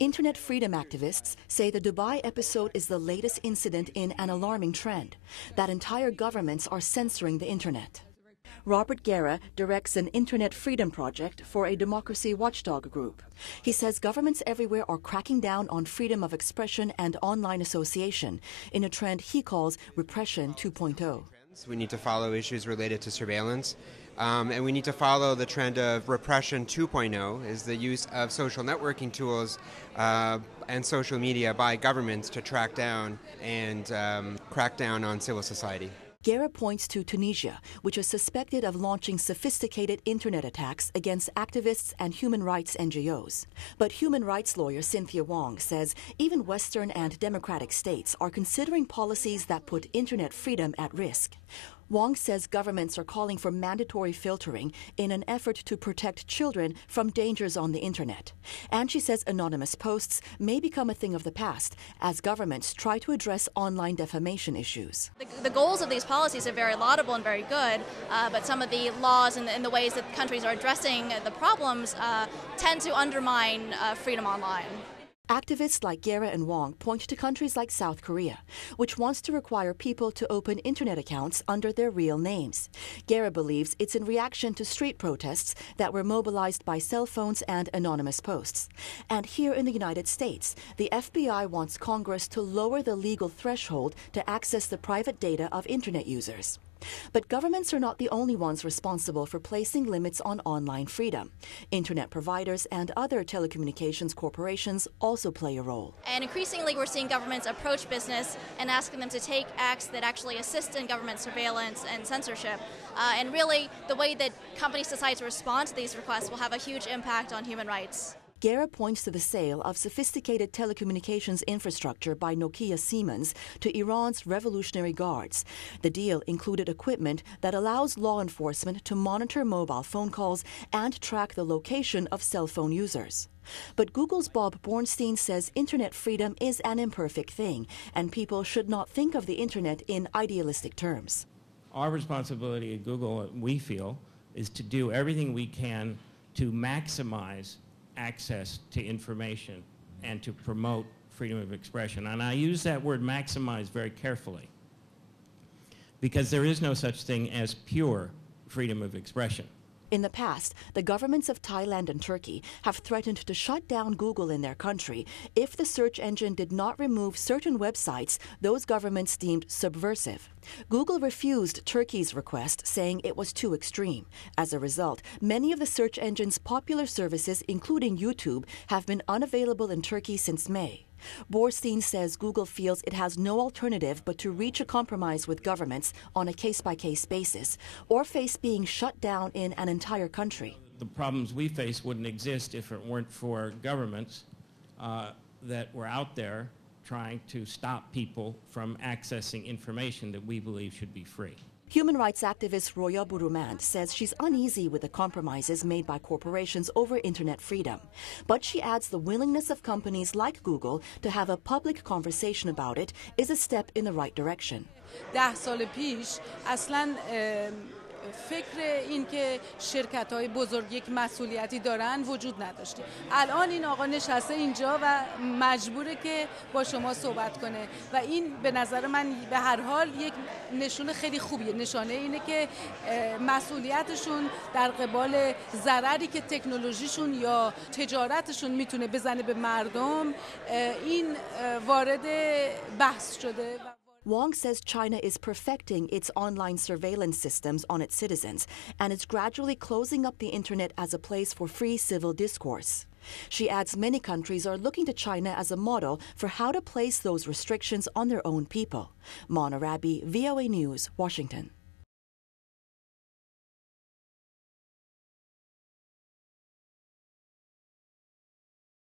Internet freedom activists say the Dubai episode is the latest incident in an alarming trend, that entire governments are censoring the Internet. Robert Guerra directs an Internet freedom project for a democracy watchdog group. He says governments everywhere are cracking down on freedom of expression and online association in a trend he calls Repression 2.0. We need to follow issues related to surveillance, and we need to follow the trend of Repression 2.0, is the use of social networking tools and social media by governments to track down and crack down on civil society. Guerra points to Tunisia, which is suspected of launching sophisticated Internet attacks against activists and human rights NGOs. But human rights lawyer Cynthia Wong says even Western and democratic states are considering policies that put Internet freedom at risk. Wong says governments are calling for mandatory filtering in an effort to protect children from dangers on the Internet. And she says anonymous posts may become a thing of the past as governments try to address online defamation issues. The goals of these policies are very laudable and very good, but some of the laws and the ways that countries are addressing the problems tend to undermine freedom online. Activists like Guerra and Wong point to countries like South Korea, which wants to require people to open Internet accounts under their real names. Guerra believes it's in reaction to street protests that were mobilized by cell phones and anonymous posts. And here in the United States, the FBI wants Congress to lower the legal threshold to access the private data of Internet users. But governments are not the only ones responsible for placing limits on online freedom. Internet providers and other telecommunications corporations also play a role. And increasingly we're seeing governments approach business and asking them to take acts that actually assist in government surveillance and censorship. And really, the way that companies decide to respond to these requests will have a huge impact on human rights. Guerra points to the sale of sophisticated telecommunications infrastructure by Nokia Siemens to Iran's Revolutionary Guards. The deal included equipment that allows law enforcement to monitor mobile phone calls and track the location of cell phone users. But Google's Bob Bornstein says Internet freedom is an imperfect thing, and people should not think of the Internet in idealistic terms. Our responsibility at Google, we feel, is to do everything we can to maximize access to information and to promote freedom of expression. And I use that word maximize very carefully because there is no such thing as pure freedom of expression. In the past, the governments of Thailand and Turkey have threatened to shut down Google in their country if the search engine did not remove certain websites those governments deemed subversive. Google refused Turkey's request, saying it was too extreme. As a result, many of the search engine's popular services, including YouTube, have been unavailable in Turkey since May. Bornstein says Google feels it has no alternative but to reach a compromise with governments on a case-by-case basis or face being shut down in an entire country. The problems we face wouldn't exist if it weren't for governments that were out there trying to stop people from accessing information that we believe should be free. Human rights activist Roya Burumand says she's uneasy with the compromises made by corporations over Internet freedom. But she adds the willingness of companies like Google to have a public conversation about it is a step in the right direction. 10 سال پیش اصلاً فکر این که شرکت‌های بزرگ یک مسئولیتی دارن وجود نداشته. الان این آقا نشسته اینجا و مجبوره که با شما صحبت کنه و این به نظر من به هر حال یک نشونه خیلی خوبیه. نشانه اینه که مسئولیتشون در قبال ضرری که تکنولوژیشون یا تجارتشون میتونه بزنه به مردم این وارد بحث شده. Wong says China is perfecting its online surveillance systems on its citizens and is gradually closing up the Internet as a place for free civil discourse. She adds many countries are looking to China as a model for how to place those restrictions on their own people. Rabiee, VOA News, Washington.